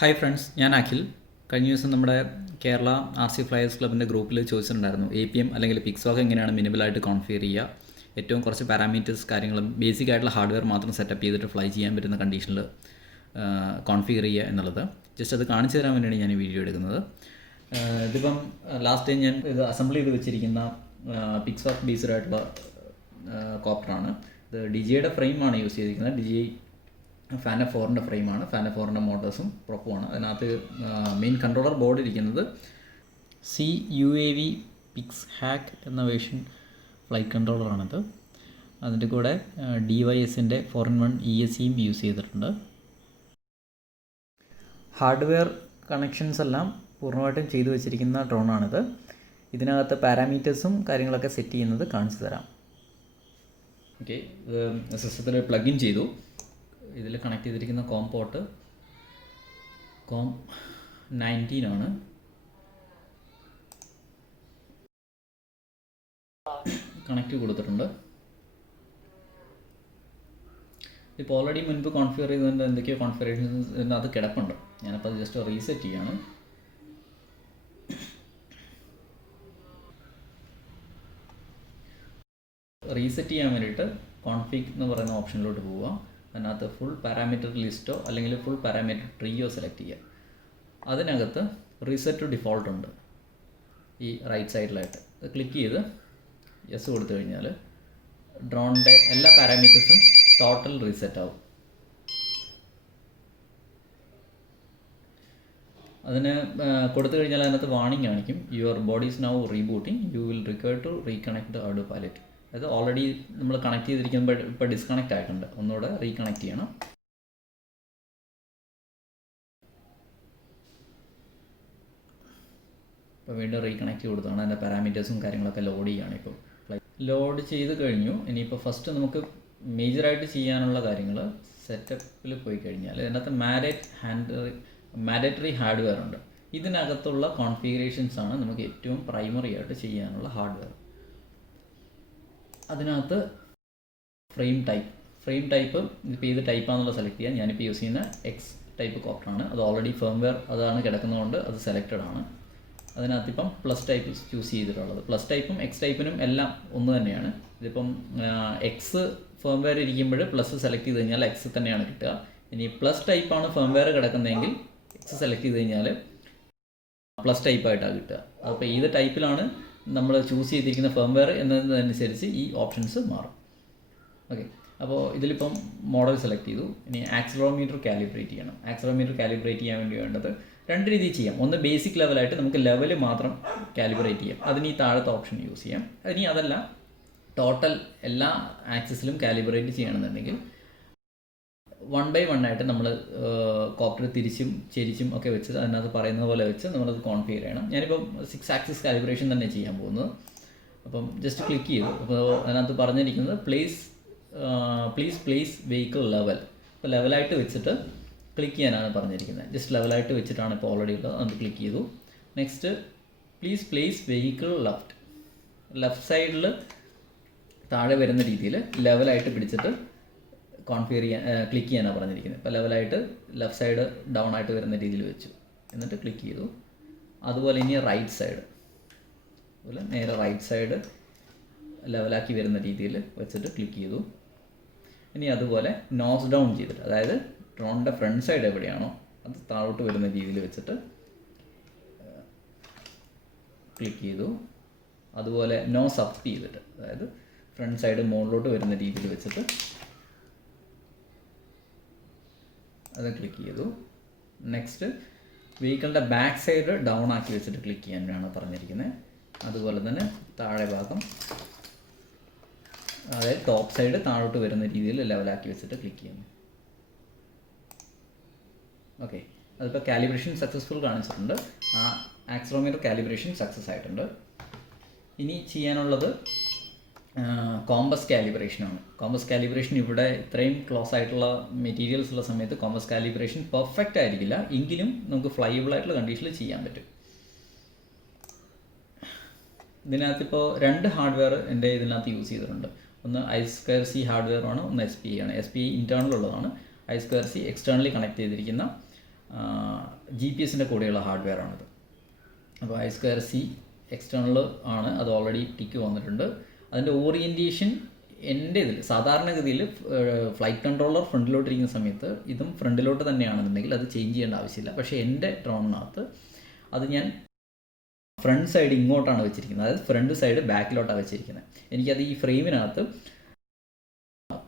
Hi friends, ഞാൻ അഖിൽ. കഴിഞ്ഞ ദിവസം നമ്മുടെ കേരള ആർ സി ഫ്ലയേഴ്സ് ക്ലബിൻ്റെ ഗ്രൂപ്പിൽ ചോദിച്ചിട്ടുണ്ടായിരുന്നു APM അല്ലെങ്കിൽ പിക്സ്വാക്ക് എങ്ങനെയാണ് മിനിമലായിട്ട് കോൺഫിഗർ ചെയ്യുക, ഏറ്റവും കുറച്ച് പാരാമീറ്റേഴ്സ് കാര്യങ്ങളും ബേസിക് ആയിട്ടുള്ള ഹാർഡ്വെയർ മാത്രം സെറ്റപ്പ് ചെയ്തിട്ട് ഫ്ലൈ ചെയ്യാൻ പറ്റുന്ന കണ്ടീഷനിൽ കോൺഫിഗർ ചെയ്യുക എന്നുള്ളത്. ജസ്റ്റ് അത് കാണിച്ചു തരാൻ വേണ്ടിയാണ് ഞാൻ ഈ വീഡിയോ എടുക്കുന്നത്. ഇതിപ്പം ലാസ്റ്റ് ടൈം ഞാൻ ഇത് അസംബിൾ ചെയ്ത് വെച്ചിരിക്കുന്ന പിക്സ്വാക്ക് ബേസ്ഡ് ആയിട്ടുള്ള കോപ്റ്ററാണ്. ഇത് DJIയുടെ ഫ്രെയിമാണ് യൂസ് ചെയ്തിരിക്കുന്നത്. DJI ഫാനഫ് 4ൻ്റെ ഫ്രെയിമാണ്. ഫാനഫ് 4ൻ്റെ മോട്ടേഴ്സും പ്രൊപ്പുമാണ്. അതിനകത്ത് മെയിൻ കൺട്രോളർ ബോർഡ് ഇരിക്കുന്നത് CUAV പിക്സ് ഹാക്ക് എന്ന വേർഷൻ ഫ്ലൈറ്റ് കൺട്രോളറാണിത്. അതിൻ്റെ കൂടെ DYSൻ്റെ 4-in-1 ESCയും യൂസ് ചെയ്തിട്ടുണ്ട്. ഹാർഡ്വെയർ കണക്ഷൻസ് എല്ലാം പൂർണ്ണമായിട്ടും ചെയ്തു വെച്ചിരിക്കുന്ന ഡ്രോണാണിത്. ഇതിനകത്ത് പാരാമീറ്റേഴ്സും കാര്യങ്ങളൊക്കെ സെറ്റ് ചെയ്യുന്നത് കാണിച്ചു തരാം. ഓക്കെ, ഇത് സിസ്റ്റത്തിൽ പ്ലഗ് ഇൻ ചെയ്തു. ഇതിൽ കണക്ട് ചെയ്തിരിക്കുന്ന പോർട്ട് COM19 ആണ്. കണക്റ്റ് കൊടുത്തിട്ടുണ്ട്. ഇപ്പോൾ ഓൾറെഡി മുൻപ് കോൺഫിഗർ ചെയ്തതിൻ്റെ എന്തൊക്കെയോ കോൺഫിഗറേഷൻസ് അത് കിടപ്പുണ്ട്. ഞാനപ്പോൾ അത് ജസ്റ്റ് റീസെറ്റ് ചെയ്യാണ്. റീസെറ്റ് ചെയ്യാൻ വേണ്ടിയിട്ട് കോൺഫിഗ് എന്ന് പറയുന്ന ഓപ്ഷനിലോട്ട് പോവുക. അതിനകത്ത് ഫുൾ പാരാമീറ്റർ ലിസ്റ്റോ അല്ലെങ്കിൽ ഫുൾ പാരാമീറ്റർ ട്രീയോ സെലക്ട് ചെയ്യുക. അതിനകത്ത് റീസെറ്റ് ടു ഡിഫോൾട്ട് ഉണ്ട് ഈ റൈറ്റ് സൈഡിലായിട്ട്. അത് ക്ലിക്ക് ചെയ്ത് യെസ് കൊടുത്തു കഴിഞ്ഞാൽ ഡ്രോണിൻ്റെ എല്ലാ പാരാമീറ്റേഴ്സും ടോട്ടൽ റീസെറ്റ് ആവും. അതിന് കൊടുത്തു കഴിഞ്ഞാൽ അതിനകത്ത് വാർണിംഗ് കാണിക്കും, your body is now rebooting, you will require to reconnect audio pilot. അത് ഓൾറെഡി നമ്മൾ കണക്ട് ചെയ്തിരിക്കുമ്പോൾ ഇപ്പോൾ ഡിസ്കണക്റ്റ് ആയിട്ടുണ്ട്. ഒന്നുകൂടെ റീകണക്ട് ചെയ്യണം. ഇപ്പോൾ വീണ്ടും റീകണക്ട് കൊടുത്താണ്. അതിൻ്റെ പാരാമീറ്റേഴ്സും കാര്യങ്ങളൊക്കെ ലോഡ് ചെയ്യുകയാണ്. ഇപ്പോൾ ലോഡ് ചെയ്ത് കഴിഞ്ഞു. ഇനിയിപ്പോൾ ഫസ്റ്റ് നമുക്ക് മേജറായിട്ട് ചെയ്യാനുള്ള കാര്യങ്ങൾ സെറ്റപ്പിൽ പോയി കഴിഞ്ഞാൽ ഇതിനകത്ത് മാൻഡേറ്ററി ഹാർഡ്വെയർ ഉണ്ട്. ഇതിനകത്തുള്ള കോൺഫിഗറേഷൻസ് ആണ് നമുക്ക് ഏറ്റവും പ്രൈമറി ആയിട്ട് ചെയ്യാനുള്ള ഹാർഡ്വെയർ. അതിനകത്ത് ഫ്രെയിം ടൈപ്പ് ഇപ്പോൾ ഏത് ടൈപ്പാണെന്നുള്ള സെലക്ട് ചെയ്യാം. ഞാനിപ്പോൾ യൂസ് ചെയ്യുന്ന എക്സ് ടൈപ്പ് കോപ്റ്ററാണ്. അത് ഓൾറെഡി ഫേംവെയർ അതാണ് കിടക്കുന്നതുകൊണ്ട് അത് സെലക്റ്റഡ് ആണ്. അതിനകത്ത് ഇപ്പം പ്ലസ് ടൈപ്പ് ചൂസ് ചെയ്തിട്ടുള്ളത്. പ്ലസ് ടൈപ്പും എക്സ് ടൈപ്പിനും എല്ലാം ഒന്ന് തന്നെയാണ്. ഇതിപ്പം എക്സ് ഫേംവെയർ ഇരിക്കുമ്പോൾ പ്ലസ് സെലക്ട് ചെയ്ത് കഴിഞ്ഞാൽ എക്സ് തന്നെയാണ് കിട്ടുക. ഇനി പ്ലസ് ടൈപ്പാണ് ഫേംവെയർ കിടക്കുന്നതെങ്കിൽ എക്സ് സെലക്ട് ചെയ്ത് കഴിഞ്ഞാൽ പ്ലസ് ടൈപ്പായിട്ടാണ് കിട്ടുക. അപ്പോൾ ഏത് ടൈപ്പിലാണ് നമ്മൾ ചൂസ് ചെയ്തിരിക്കുന്ന ഫേംവെയർ എന്നതനുസരിച്ച് ഈ ഓപ്ഷൻസ് മാറും. ഓക്കെ, അപ്പോൾ ഇതിലിപ്പം മോഡൽ സെലക്ട് ചെയ്തു. ഇനി ആക്സിലറോമീറ്റർ കാലിബ്രേറ്റ് ചെയ്യണം. ആക്സിലറോമീറ്റർ കാലിബ്രേറ്റ് ചെയ്യാൻ വേണ്ടി വേണ്ടത് രണ്ട് രീതിയിൽ ചെയ്യാം. ഒന്ന് ബേസിക് ലെവലായിട്ട് നമുക്ക് ലെവൽ മാത്രം കാലിബ്രേറ്റ് ചെയ്യാം. അതിന് ഈ താഴത്തെ ഓപ്ഷൻ യൂസ് ചെയ്യാം. ഇനി അതല്ല, ടോട്ടൽ എല്ലാ ആക്സിസിലും കാലിബ്രേറ്റ് ചെയ്യണമെന്നുണ്ടെങ്കിൽ 1/1 ആയിട്ട് നമ്മൾ കോപ്റ്റർ തിരിച്ചും ചെരിച്ചും ഒക്കെ വെച്ച് അതിനകത്ത് പറയുന്നത് പോലെ വെച്ച് നമ്മളത് കോൺഫിഗർ ചെയ്യണം. ഞാനിപ്പോൾ 6 ആക്സിസ് കാലിബ്രേഷൻ തന്നെ ചെയ്യാൻ പോകുന്നത്. അപ്പം ജസ്റ്റ് ക്ലിക്ക് ചെയ്തു. അപ്പോൾ അതിനകത്ത് പറഞ്ഞിരിക്കുന്നത് പ്ലീസ് പ്ലേസ് വെഹിക്കിൾ ലെവൽ. ഇപ്പോൾ ലെവലായിട്ട് വെച്ചിട്ട് ക്ലിക്ക് ചെയ്യാനാണ് പറഞ്ഞിരിക്കുന്നത്. ജസ്റ്റ് ലെവലായിട്ട് വെച്ചിട്ടാണ് ഇപ്പോൾ ഓൾറെഡി ഉള്ളത്. അത് ക്ലിക്ക് ചെയ്തു. Next please place vehicle left സൈഡിൽ താഴെ വരുന്ന രീതിയിൽ ലെവലായിട്ട് പിടിച്ചിട്ട് കോൺഫിഗർ ചെയ്യാൻ ക്ലിക്ക് ചെയ്യാനാണ് പറഞ്ഞിരിക്കുന്നത്. ഇപ്പോൾ ലെവലായിട്ട് ലെഫ്റ്റ് സൈഡ് ഡൗൺ ആയിട്ട് വരുന്ന രീതിയിൽ വെച്ചു. എന്നിട്ട് ക്ലിക്ക് ചെയ്തു. അതുപോലെ ഇനി റൈറ്റ് സൈഡ് അതുപോലെ നേരെ റൈറ്റ് സൈഡ് ലെവലാക്കി വരുന്ന രീതിയിൽ വെച്ചിട്ട് ക്ലിക്ക് ചെയ്തു. ഇനി അതുപോലെ നോസ് ഡൗൺ ചെയ്തിട്ട്, അതായത് ഡ്രോണിൻ്റെ ഫ്രണ്ട് സൈഡ് എവിടെയാണോ അത് താഴോട്ട് വരുന്ന രീതിയിൽ വെച്ചിട്ട് ക്ലിക്ക് ചെയ്തു. അതുപോലെ നോസ് അപ്പ് ചെയ്തിട്ട്, അതായത് ഫ്രണ്ട് സൈഡ് മുകളിലോട്ട് വരുന്ന രീതിയിൽ വെച്ചിട്ട് അത് ക്ലിക്ക് ചെയ്തു. നെക്സ്റ്റ് വെഹിക്കിളിൻ്റെ ബാക്ക് സൈഡ് ഡൗൺ ആക്കി വെച്ചിട്ട് ക്ലിക്ക് ചെയ്യാനാണ് പറഞ്ഞിരിക്കുന്നത്. അതുപോലെ തന്നെ താഴെ ഭാഗം, അതായത് ടോപ്പ് സൈഡ് താഴോട്ട് വരുന്ന രീതിയിൽ ലെവലാക്കി വെച്ചിട്ട് ക്ലിക്ക് ചെയ്യുന്നു. ഓക്കെ, അതിപ്പോൾ കാലിബ്രേഷൻ സക്സസ്ഫുൾ കാണിച്ചിട്ടുണ്ട്. ആ ആക്സിലറോമീറ്റർ കാലിബ്രേഷൻ സക്സസ് ആയിട്ടുണ്ട്. ഇനി ചെയ്യാനുള്ളത് കോമ്പസ് കാലിബ്രേഷനാണ്. കോമ്പസ് കാലിബ്രേഷൻ ഇവിടെ ഇത്രയും ക്ലോസ് ആയിട്ടുള്ള മെറ്റീരിയൽസ് ഉള്ള സമയത്ത് കോമ്പസ് കാലിബ്രേഷൻ പെർഫെക്റ്റ് ആയിരിക്കില്ല, എങ്കിലും നമുക്ക് ഫ്ലൈബിൾ ആയിട്ടുള്ള കണ്ടീഷനിൽ ചെയ്യാൻ പറ്റും. ഇതിനകത്തിപ്പോൾ 2 ഹാർഡ്വെയർ എൻ്റെ ഇതിനകത്ത് യൂസ് ചെയ്തിട്ടുണ്ട്. ഒന്ന് I2C ഹാർഡ്വെയർ ആണ്, ഒന്ന് SPI ആണ്. SPI ഇൻറ്റേർണൽ ഉള്ളതാണ്. I2C എക്സ്റ്റേണലി കണക്ട് ചെയ്തിരിക്കുന്ന GPS-ൻ്റെ കൂടെയുള്ള ഹാർഡ്വെയർ ആണിത്. അപ്പോൾ I2C എക്സ്റ്റേണൽ ആണ്, അത് ഓൾറെഡി ടിക്ക് വന്നിട്ടുണ്ട്. അതിൻ്റെ ഓറിയൻറ്റേഷൻ എൻ്റെ ഇതിൽ സാധാരണഗതിയിൽ ഫ്ലൈറ്റ് കൺട്രോളർ ഫ്രണ്ടിലോട്ടിരിക്കുന്ന സമയത്ത് ഇതും ഫ്രണ്ടിലോട്ട് തന്നെയാണെന്നുണ്ടെങ്കിൽ അത് ചേഞ്ച് ചെയ്യേണ്ട ആവശ്യമില്ല. പക്ഷേ എൻ്റെ ഡ്രോണിനകത്ത് അത് ഞാൻ ഫ്രണ്ട് സൈഡ് ഇങ്ങോട്ടാണ് വെച്ചിരിക്കുന്നത്, അതായത് ഫ്രണ്ട് സൈഡ് ബാക്കിലോട്ടാണ് വെച്ചിരിക്കുന്നത്. എനിക്കത് ഈ ഫ്രെയിമിനകത്ത്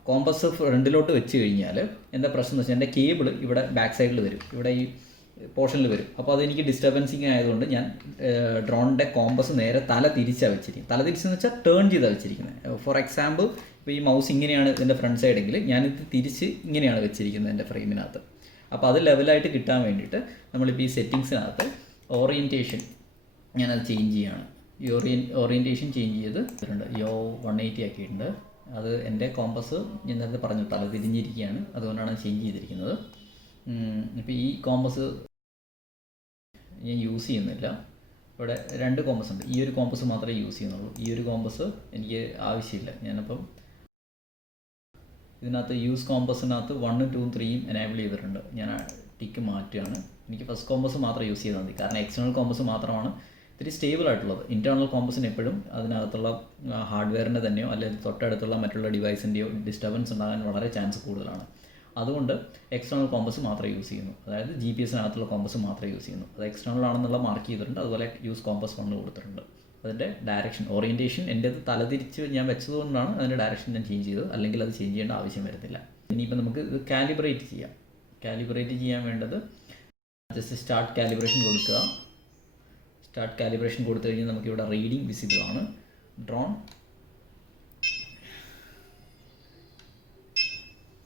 കോമ്പസ് ഫ്രണ്ടിലോട്ട് വെച്ച് കഴിഞ്ഞാൽ എന്താ പ്രശ്നം എന്ന് വെച്ചാൽ എൻ്റെ കേബിൾ ഇവിടെ ബാക്ക് സൈഡിൽ വരും, ഇവിടെ ഈ പോർഷനിൽ വരും. അപ്പോൾ അതെനിക്ക് ഡിസ്റ്റർബൻസിങ് ആയതുകൊണ്ട് ഞാൻ ഡ്രോണിൻ്റെ കോമ്പസ് നേരെ തല തിരിച്ചാണ് വെച്ചിരിക്കുന്നത്. തല തിരിച്ചെന്ന് വെച്ചാൽ ടേൺ ചെയ്താണ് വെച്ചിരിക്കുന്നത്. ഫോർ എക്സാമ്പിൾ ഇപ്പോൾ ഈ മൗസ് ഇങ്ങനെയാണ് ഇതിൻ്റെ ഫ്രണ്ട് സൈഡെങ്കിൽ ഞാനിത് തിരിച്ച് ഇങ്ങനെയാണ് വെച്ചിരിക്കുന്നത് എൻ്റെ ഫ്രെയിമിനകത്ത്. അപ്പോൾ അത് ലെവലായിട്ട് കിട്ടാൻ വേണ്ടിയിട്ട് നമ്മളിപ്പോൾ ഈ സെറ്റിങ്സിനകത്ത് ഓറിയൻറ്റേഷൻ ഞാനത് ചേഞ്ച് ചെയ്യുകയാണ്. ഈ ഓറിയൻറ്റേഷൻ ചേഞ്ച് ചെയ്തിട്ടുണ്ട്, യോ 180 ആക്കിയിട്ടുണ്ട്. അത് എൻ്റെ കോമ്പസ് ഞാൻ നേരത്തെ പറഞ്ഞു തല തിരിഞ്ഞിരിക്കുകയാണ്, അതുകൊണ്ടാണ് ചേഞ്ച് ചെയ്തിരിക്കുന്നത്. ഇപ്പോൾ ഈ കോമ്പസ് ഞാൻ യൂസ് ചെയ്യുന്നില്ല. ഇവിടെ 2 കോമ്പസ് ഉണ്ട്, ഈ ഒരു കോമ്പസ് മാത്രമേ യൂസ് ചെയ്യുന്നുള്ളൂ. ഈ ഒരു കോമ്പസ് എനിക്ക് ആവശ്യമില്ല. ഞാനപ്പം ഇതിനകത്ത് യൂസ് കോമ്പസിനകത്ത് 1, 2, 3 എനേബിൾ ചെയ്തിട്ടുണ്ട്. ഞാൻ ടിക്ക് മാറ്റുകയാണ്. എനിക്ക് ഫസ്റ്റ് കോമ്പസ് മാത്രം യൂസ് ചെയ്താൽ മതി, കാരണം എക്സ്റ്റേണൽ കോമ്പസ് മാത്രമാണ് ഇത്തിരി സ്റ്റേബിൾ ആയിട്ടുള്ളത്. ഇൻറ്റേർണൽ കോമ്പസിന് എപ്പോഴും അതിനകത്തുള്ള ഹാർഡ്വെയറിൻ്റെ തന്നെയോ അല്ലെങ്കിൽ തൊട്ടടുത്തുള്ള മറ്റുള്ള ഡിവൈസിൻ്റെയോ ഡിസ്റ്റർബൻസ് ഉണ്ടാകാൻ വളരെ ചാൻസ് കൂടുതലാണ്. അതുകൊണ്ട് എക്സ്റ്റേണൽ കോമ്പസ് മാത്രമേ യൂസ് ചെയ്യുന്നു, അതായത് GPS-നകത്തുള്ള കോമ്പസ് മാത്രമേ യൂസ് ചെയ്യുന്നു. അത് എക്സ്റ്റേണൽ ആണെന്നുള്ള മാർക്ക് ചെയ്തിട്ടുണ്ട്. അതുപോലെ യൂസ് കോമ്പസ് 1 കൊടുത്തിട്ടുണ്ട്. അതിൻ്റെ ഡയറക്ഷൻ ഓറിയൻറ്റേഷൻ എൻ്റെ തലതിരിച്ച് ഞാൻ വെച്ചതുകൊണ്ടാണ് അതിൻ്റെ ഡയറക്ഷൻ ഞാൻ ചേഞ്ച് ചെയ്തത്, അല്ലെങ്കിൽ അത് ചേഞ്ച് ചെയ്യേണ്ട ആവശ്യം വരുന്നില്ല. ഇനിയിപ്പോൾ നമുക്ക് ഇത് കാലിബ്രേറ്റ് ചെയ്യാം. കാലിബ്രേറ്റ് ചെയ്യാൻ വേണ്ടത് ജസ്റ്റ് സ്റ്റാർട്ട് കാലിബ്രേഷൻ കൊടുക്കുക. സ്റ്റാർട്ട് കാലിബ്രേഷൻ കൊടുത്തു കഴിഞ്ഞാൽ നമുക്കിവിടെ റീഡിങ് വിസിബിൾ ആണ്. ഡ്രോൺ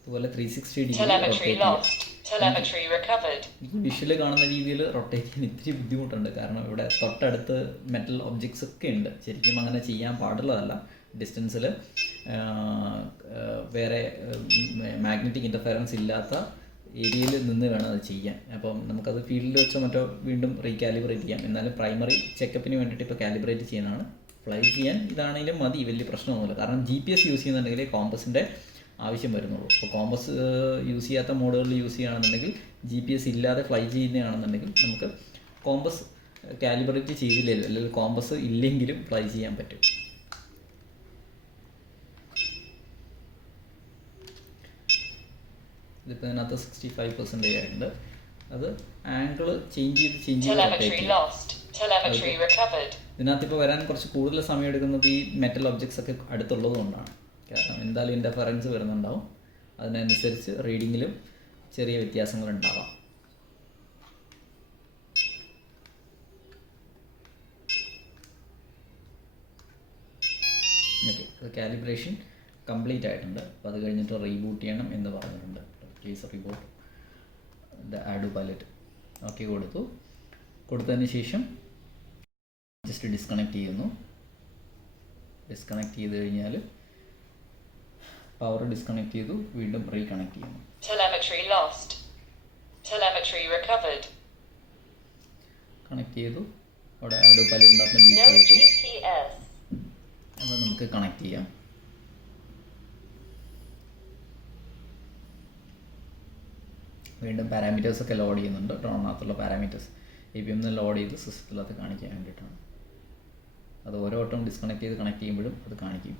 അതുപോലെ 360 ഡിഗ്രി വിഷ്വല് കാണുന്ന രീതിയിൽ റൊട്ടേറ്റ് ചെയ്യാൻ ഇത്തിരി ബുദ്ധിമുട്ടുണ്ട്, കാരണം ഇവിടെ തൊട്ടടുത്ത് മെറ്റൽ ഒബ്ജക്ട്സ് ഒക്കെ ഉണ്ട്. ശരിക്കും അങ്ങനെ ചെയ്യാൻ പാടുള്ളതല്ല. ഡിസ്റ്റൻസിൽ വേറെ മാഗ്നറ്റിക് ഇൻ്റർഫെറൻസ് ഇല്ലാത്ത ഏരിയയിൽ നിന്ന് വേണം അത് ചെയ്യാൻ. അപ്പം നമുക്കത് ഫീൽഡിൽ വെച്ചോ മറ്റോ വീണ്ടും റീകാലിബ്രേറ്റ് ചെയ്യാം. എന്നാലും പ്രൈമറി ചെക്കപ്പിന് വേണ്ടിയിട്ട് ഇപ്പോൾ കാലിബ്രേറ്റ് ചെയ്യുന്നതാണ്. ഫ്ലൈ ചെയ്യാൻ ഇതാണെങ്കിലും മതി, വലിയ പ്രശ്നമൊന്നുമില്ല. കാരണം GPS യൂസ് ചെയ്യുന്നുണ്ടെങ്കിൽ കോമ്പസിൻ്റെ ആവശ്യം വരുന്നുള്ളൂ. അപ്പോൾ കോമ്പസ് യൂസ് ചെയ്യാത്ത മോഡുകളിൽ യൂസ് ചെയ്യുകയാണെന്നുണ്ടെങ്കിൽ GPS ഇല്ലാതെ ഫ്ലൈ ചെയ്യുന്നതാണെന്നുണ്ടെങ്കിൽ നമുക്ക് കോമ്പസ് കാലിബ്രേറ്റ് ചെയ്തില്ലെങ്കിലും അല്ലെങ്കിൽ കോമ്പസ് ഇല്ലെങ്കിലും ഫ്ലൈ ചെയ്യാൻ പറ്റും. ഇതിപ്പോൾ ഇതിനകത്ത് 65% ആയിട്ടുണ്ട്. അത് ആംഗിൾ ചേഞ്ച് ചെയ്ത് ഇതിനകത്ത് ഇപ്പോൾ വരാൻ കുറച്ച് കൂടുതൽ സമയം എടുക്കുന്നത് ഈ മെറ്റൽ ഒബ്ജക്ട്സ് ഒക്കെ അടുത്തുള്ളത് കൊണ്ടാണ്. കാരണം എന്തായാലും ഇൻ്റർഫറൻസ് വരുന്നുണ്ടാവും, അതിനനുസരിച്ച് റീഡിങ്ങിലും ചെറിയ വ്യത്യാസങ്ങളുണ്ടാവാം. ഓക്കെ, അത് കാലിബ്രേഷൻ കംപ്ലീറ്റ് ആയിട്ടുണ്ട്. അപ്പോൾ അത് കഴിഞ്ഞിട്ട് റീബൂട്ട് ചെയ്യണം എന്ന് പറഞ്ഞിട്ടുണ്ട്. Please reboot the add pilot. Okay കൊടുത്തതിന് ശേഷം ജസ്റ്റ് ഡിസ്കണക്ട് ചെയ്യുന്നു. ഡിസ്കണക്ട് ചെയ്ത് കഴിഞ്ഞാൽ പവർ ഡിസ്കണക്ട് ചെയ്തു, വീണ്ടും റീകണക്ട് ചെയ്യുന്നു. കണക്ട് ചെയ്തു, അവിടെ ആഡ് പൈലറ്റിനകത്ത് ബീപ്പ് ചെയ്തു. അപ്പോൾ നമുക്ക് കണക്ട് ചെയ്യാം. വീണ്ടും പാരാമീറ്റേഴ്സൊക്കെ ലോഡ് ചെയ്യുന്നുണ്ട്. ഡ്രോണിനകത്തുള്ള പാരാമീറ്റേഴ്സ് APM ലോഡ് ചെയ്ത് സിസ്റ്റത്തിനകത്ത് കാണിക്കാൻ വേണ്ടിയിട്ടാണ്. അത് ഓരോ വട്ടം ഡിസ്കണക്ട് ചെയ്ത് കണക്ട് ചെയ്യുമ്പോഴും അത് കാണിക്കും.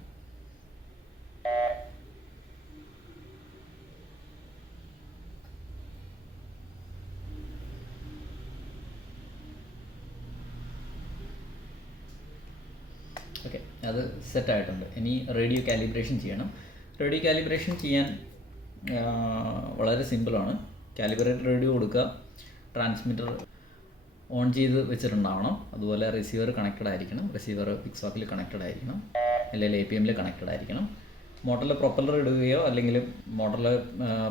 ഓക്കെ, അത് സെറ്റായിട്ടുണ്ട്. ഇനി റേഡിയോ കാലിബ്രേഷൻ ചെയ്യണം. റേഡിയോ കാലിബ്രേഷൻ ചെയ്യാൻ വളരെ സിമ്പിളാണ്. കാലിബ്രേറ്റഡ് റേഡിയോ കൊടുക്കുക, ട്രാൻസ്മിറ്റർ ഓൺ ചെയ്ത് വെച്ചിട്ടുണ്ടാവണം. അതുപോലെ റിസീവർ കണക്റ്റഡ് ആയിരിക്കണം. റിസീവർ പിക്സോക്കിൽ കണക്റ്റഡ് ആയിരിക്കണം, അല്ലെങ്കിൽ APM കണക്റ്റഡ് ആയിരിക്കണം. മോട്ടറിൽ പ്രൊപ്പല്ലർ ഇടുകയോ അല്ലെങ്കിൽ മോട്ടറിൽ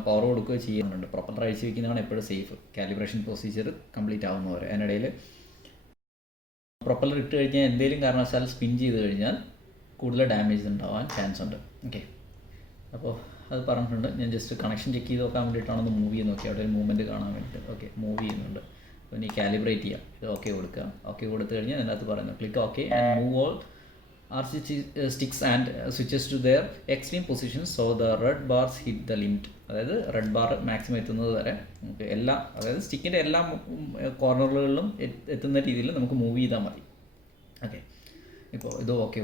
പവർ കൊടുക്കുകയോ ചെയ്യുന്നുണ്ട്. പ്രൊപ്പല്ലർ അഴിച്ച് വയ്ക്കുന്നതാണ് എപ്പോഴും സേഫ്, കാലിബ്രേഷൻ പ്രൊസീജിയർ കംപ്ലീറ്റ് ആവുന്നവരെ. അതിനിടയിൽ പ്രൊപ്പല്ലർ ഇട്ട് കഴിഞ്ഞാൽ എന്തെങ്കിലും കാരണവശാൽ സ്പിൻ ചെയ്ത് കഴിഞ്ഞാൽ കൂടുതൽ ഡാമേജ് ഉണ്ടാവാൻ ചാൻസ് ഉണ്ട്. ഓക്കെ, അപ്പോൾ അത് പറഞ്ഞിട്ടുണ്ട്. ഞാൻ ജസ്റ്റ് കണക്ഷൻ ചെക്ക് ചെയ്ത് നോക്കാൻ വേണ്ടിയിട്ടാണ് ഒന്ന് മൂവ് ചെയ്ത് നോക്കി, അവിടെ ഒരു മൂവ്മെൻറ്റ് കാണാൻ വേണ്ടിയിട്ട്. ഓക്കെ, മൂവ് ചെയ്യുന്നുണ്ട്. അപ്പോൾ ഇനി കാലിബ്രേറ്റ് ചെയ്യാം. ഇത് ഓക്കെ കൊടുക്കുക. ഓക്കെ കൊടുത്തു കഴിഞ്ഞാൽ അതിനകത്ത് പറയുന്നത് click okay and move all sticks and switches to their extreme positions so the red bars hit the limit. അതായത് റെഡ് ബാർ മാക്സിമം എത്തുന്നത് വരെ നമുക്ക് എല്ലാ, അതായത് സ്റ്റിക്കിൻ്റെ എല്ലാ കോർണറുകളിലും എത്തുന്ന രീതിയിൽ നമുക്ക് മൂവ് ചെയ്താൽ മതി. ഓക്കെ, ഇപ്പോൾ ഇത് ഓക്കെ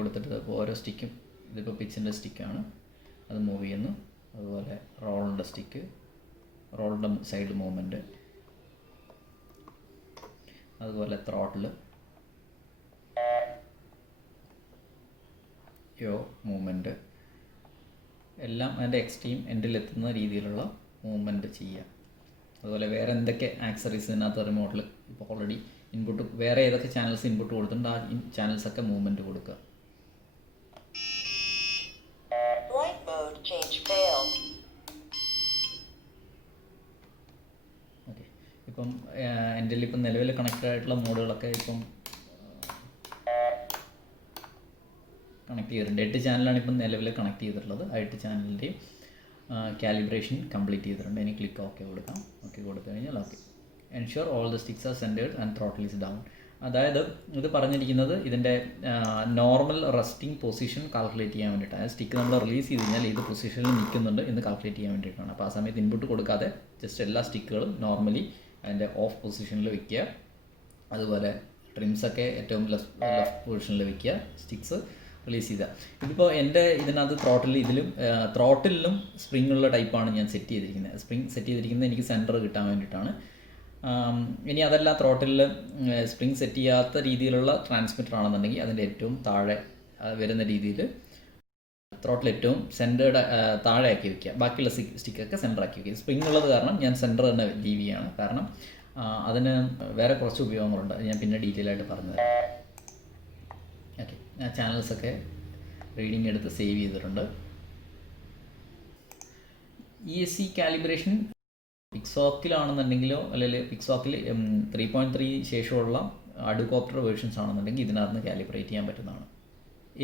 കൊടുത്തിട്ട് ഇപ്പോൾ ഓരോ സ്റ്റിക്കും, ഇതിപ്പോൾ പിച്ചിൻ്റെ സ്റ്റിക്കാണ്, അത് മൂവ് ചെയ്യുന്നു. അതുപോലെ റോളിൻ്റെ സ്റ്റിക്ക്, റോളിൻ്റെ സൈഡ് മൂവ്മെൻറ്റ്, അതുപോലെ ത്രോട്ടിൽ യോ മൂവ്മെൻറ്റ്, എല്ലാം അതിൻ്റെ എക്സ്ട്രീം എൻഡിലെത്തുന്ന രീതിയിലുള്ള മൂവ്മെൻറ്റ് ചെയ്യുക. അതുപോലെ വേറെ എന്തൊക്കെ ആക്സറീസ് ഇതിനകത്ത് റിമോട്ടിൽ ഇപ്പോൾ ഓൾറെഡി ഇൻപുട്ട്, വേറെ ഏതൊക്കെ ചാനൽസ് ഇൻപുട്ട് കൊടുത്തിട്ടുണ്ട് ആ ചാനൽസൊക്കെ മൂവ്മെൻറ്റ് കൊടുക്കുക. ഓക്കെ, ഇപ്പം എൻ്റെ ഇപ്പം നിലവിൽ കണക്റ്റഡ് ആയിട്ടുള്ള മോഡുകളൊക്കെ ഇപ്പം കണക്ട് ചെയ്തിട്ടുണ്ട്. 8 ചാനലാണ് ഇപ്പം നിലവിൽ കണക്ട് ചെയ്തിട്ടുള്ളത്. ആ 8 ചാനലിൻ്റെയും കാലിബ്രേഷൻ കംപ്ലീറ്റ് ചെയ്തിട്ടുണ്ട്. ഇനി ക്ലിക്ക് ഓക്കെ കൊടുക്കാം. ഓക്കെ കൊടുത്തു കഴിഞ്ഞാൽ okay, ensure all the sticks are centred and throttle is down. അതായത് ഇത് പറഞ്ഞിരിക്കുന്നത് ഇതിൻ്റെ നോർമൽ റെസ്റ്റിംഗ് പൊസിഷൻ കാൽക്കുലേറ്റ് ചെയ്യാൻ വേണ്ടിയിട്ടാണ്. സ്റ്റിക്ക് നമ്മൾ റിലീസ് ചെയ്ത് കഴിഞ്ഞാൽ ഏത് പൊസിഷനിൽ നിൽക്കുന്നുണ്ട് എന്ന് കാൽക്കുലേറ്റ് ചെയ്യാൻ വേണ്ടിയിട്ടാണ്. അപ്പോൾ ആ സമയത്ത് ഇൻപുട്ട് കൊടുക്കാതെ ജസ്റ്റ് എല്ലാ സ്റ്റിക്കുകളും നോർമലി അതിൻ്റെ ഓഫ് പൊസിഷനിൽ വയ്ക്കുക. അതുപോലെ ട്രിംസൊക്കെ ഏറ്റവും ലെഫ്റ്റ് പൊസിഷനിൽ വയ്ക്കുക, സ്റ്റിക്സ് റിലീസ് ചെയ്താൽ. ഇതിപ്പോൾ എൻ്റെ ഇതിനകത്ത് ത്രോട്ടിലും സ്പ്രിംഗ് ഉള്ള ടൈപ്പാണ് ഞാൻ സെറ്റ് ചെയ്തിരിക്കുന്നത്. സ്പ്രിംഗ് സെറ്റ് ചെയ്തിരിക്കുന്നത് എനിക്ക് സെൻറ്റർ കിട്ടാൻ വേണ്ടിയിട്ടാണ്. ഇനി അതല്ല ത്രോട്ടിൽ സ്പ്രിംഗ് സെറ്റ് ചെയ്യാത്ത രീതിയിലുള്ള ട്രാൻസ്മിറ്റർ ആണെന്നുണ്ടെങ്കിൽ അതിൻ്റെ ഏറ്റവും താഴെ വരുന്ന രീതിയിൽ ത്രോട്ടിൽ ഏറ്റവും സെൻറ്റേർഡ് താഴെ ആക്കി വയ്ക്കുക. ബാക്കിയുള്ള സ്റ്റിക്കൊക്കെ സെൻറ്റർ ആക്കി വയ്ക്കുക. സ്പ്രിംഗ് ഉള്ളത് കാരണം ഞാൻ സെൻറ്റർ തന്നെ ലീവ് ചെയ്യാണ്. കാരണം അതിന് വേറെ കുറച്ച് ഉപയോഗങ്ങളുണ്ട്, അത് ഞാൻ പിന്നെ ഡീറ്റെയിൽ ആയിട്ട് പറഞ്ഞുതരാം. ഓക്കെ, ഞാൻ ചാനൽസൊക്കെ റീഡിങ് എടുത്ത് സേവ് ചെയ്തിട്ടുണ്ട്. ESC കാലിബ്രേഷൻ പിക്സോക്കിലാണെന്നുണ്ടെങ്കിലോ അല്ലെങ്കിൽ പിക്സോക്കിൽ 3.3 ശേഷമുള്ള അഡ്വോകോപ്റ്റർ വേർഷൻസ് ആണെന്നുണ്ടെങ്കിൽ ഇതിനകത്ത് കാലിബ്രേറ്റ് ചെയ്യാൻ പറ്റുന്നതാണ്.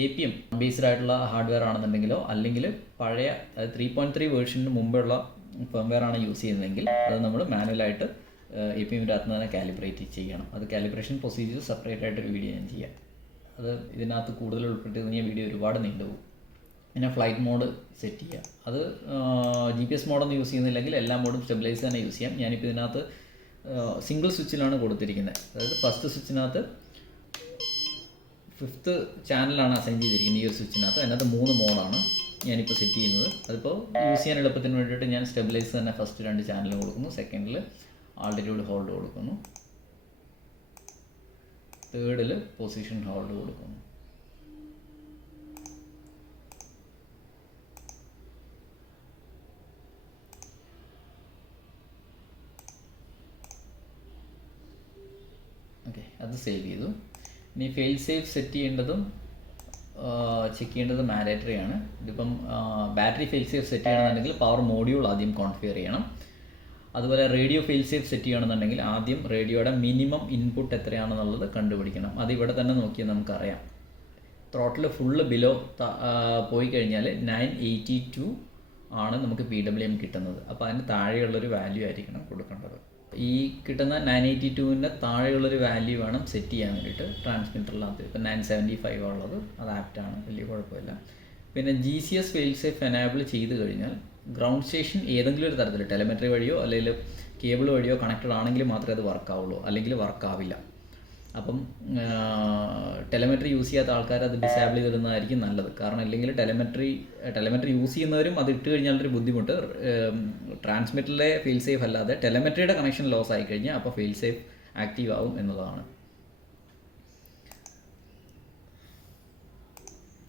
APM ബേസ്ഡ് ആയിട്ടുള്ള ഹാർഡ്വെയർ ആണെന്നുണ്ടെങ്കിലോ അല്ലെങ്കിൽ പഴയ 3.3 വേർഷന് മുമ്പുള്ള ഫേംവെയർ ആണ് യൂസ് ചെയ്യുന്നതെങ്കിൽ അത് നമ്മൾ മാനുവലായിട്ട് APMൻ്റെ അകത്ത് തന്നെ കാലിബ്രേറ്റ് ചെയ്യണം. അത് കാലിബ്രേഷൻ പ്രൊസീജിയർ സെപ്പറേറ്റ് ആയിട്ടൊരു വീഡിയോ ഞാൻ ചെയ്യാം. അത് ഇതിനകത്ത് കൂടുതൽ ഉൾപ്പെട്ട് കഴിഞ്ഞാൽ വീഡിയോ ഒരുപാട് നീണ്ടുപോകും. പിന്നെ ഫ്ലൈറ്റ് മോഡ് സെറ്റ് ചെയ്യുക. അത് GPS മോഡൊന്നും യൂസ് ചെയ്യുന്നില്ലെങ്കിൽ എല്ലാ മോഡും സ്റ്റെബിലൈസ് തന്നെ യൂസ് ചെയ്യാം. ഞാനിപ്പോൾ ഇതിനകത്ത് സിംഗിൾ സ്വിച്ചിലാണ് കൊടുത്തിരിക്കുന്നത്. അതായത് ഫസ്റ്റ് സ്വിച്ചിനകത്ത് 5th ചാനലാണ് അസൈൻ ചെയ്തിരിക്കുന്നത്. ഈ ഒരു സ്വിച്ചിനകത്ത് അതിനകത്ത് 3 മോഡാണ് ഞാനിപ്പോൾ സെറ്റ് ചെയ്യുന്നത്. അതിപ്പോൾ യൂസ് ചെയ്യാൻ എളുപ്പത്തിന് വേണ്ടിയിട്ട് ഞാൻ സ്റ്റെബിലൈസ് തന്നെ ഫസ്റ്റ് 2 ചാനൽ കൊടുക്കുന്നു, സെക്കൻഡിൽ ആൾട്ടിറ്റ്യൂഡ് ഹോൾഡ് കൊടുക്കുന്നു, തേർഡിൽ പൊസിഷൻ ഹോൾഡ് കൊടുക്കുന്നു. ഓക്കെ, അത് സേവ് ചെയ്തു. ഇനി ഫെയിൽ സേഫ് സെറ്റ് ചെയ്യേണ്ടതും ചെക്ക് ചെയ്യേണ്ടത് മാൻഡേറ്ററി ആണ്. ഇതിപ്പം ബാറ്ററി ഫെയിൽ സേഫ് സെറ്റ് ചെയ്യണമെന്നുണ്ടെങ്കിൽ പവർ മോഡ്യൂൾ ആദ്യം കോൺഫിഗർ ചെയ്യണം. അതുപോലെ റേഡിയോ ഫെയിൽ സേഫ് സെറ്റ് ചെയ്യണമെന്നുണ്ടെങ്കിൽ ആദ്യം റേഡിയോയുടെ മിനിമം ഇൻപുട്ട് എത്രയാണെന്നുള്ളത് കണ്ടുപിടിക്കണം. അതിവിടെ തന്നെ നോക്കിയാൽ നമുക്കറിയാം. ത്രോട്ടിൽ ഫുള്ള് ബിലോ പോയി കഴിഞ്ഞാൽ 982 ആണ് നമുക്ക് PWM കിട്ടുന്നത്. അപ്പോൾ അതിന് താഴെയുള്ളൊരു വാല്യൂ ആയിരിക്കണം കൊടുക്കേണ്ടത്. ഈ കിട്ടുന്ന 982ൻ്റെ താഴെയുള്ളൊരു വാല്യൂ വേണം സെറ്റ് ചെയ്യാൻ വേണ്ടിയിട്ട് ട്രാൻസ്മിറ്ററിനകത്ത്. ഇപ്പോൾ 975 ഉള്ളത് അത് ആപ്റ്റാണ്, വലിയ കുഴപ്പമില്ല. പിന്നെ GCS ഫെയിൽ സേഫ് എനേബിൾ ചെയ്ത് കഴിഞ്ഞാൽ ഗ്രൗണ്ട് സ്റ്റേഷൻ ഏതെങ്കിലും ഒരു തരത്തിൽ ടെലിമെട്രി വഴിയോ അല്ലെങ്കിൽ കേബിൾ വഴിയോ കണക്റ്റഡ് ആണെങ്കിൽ മാത്രമേ അത് വർക്കാവുള്ളൂ, അല്ലെങ്കിൽ വർക്കാവില്ല. അപ്പം ടെലിമെട്രി യൂസ് ചെയ്യാത്ത ആൾക്കാർ അത് ഡിസേബിൾ ചെയ്തിടുന്നതായിരിക്കും നല്ലത്. കാരണം അല്ലെങ്കിൽ ടെലിമെട്രി യൂസ് ചെയ്യുന്നവരും അത് ഇട്ട് കഴിഞ്ഞാലൊരു ബുദ്ധിമുട്ട്. ട്രാൻസ്മിറ്ററിലെ ഫെയിൽ സേഫ് അല്ലാതെ ടെലിമെട്രിയുടെ കണക്ഷൻ ലോസ് ആയി കഴിഞ്ഞാൽ അപ്പോൾ ഫെയിൽ സേഫ് ആക്റ്റീവ് ആവും എന്നതാണ്.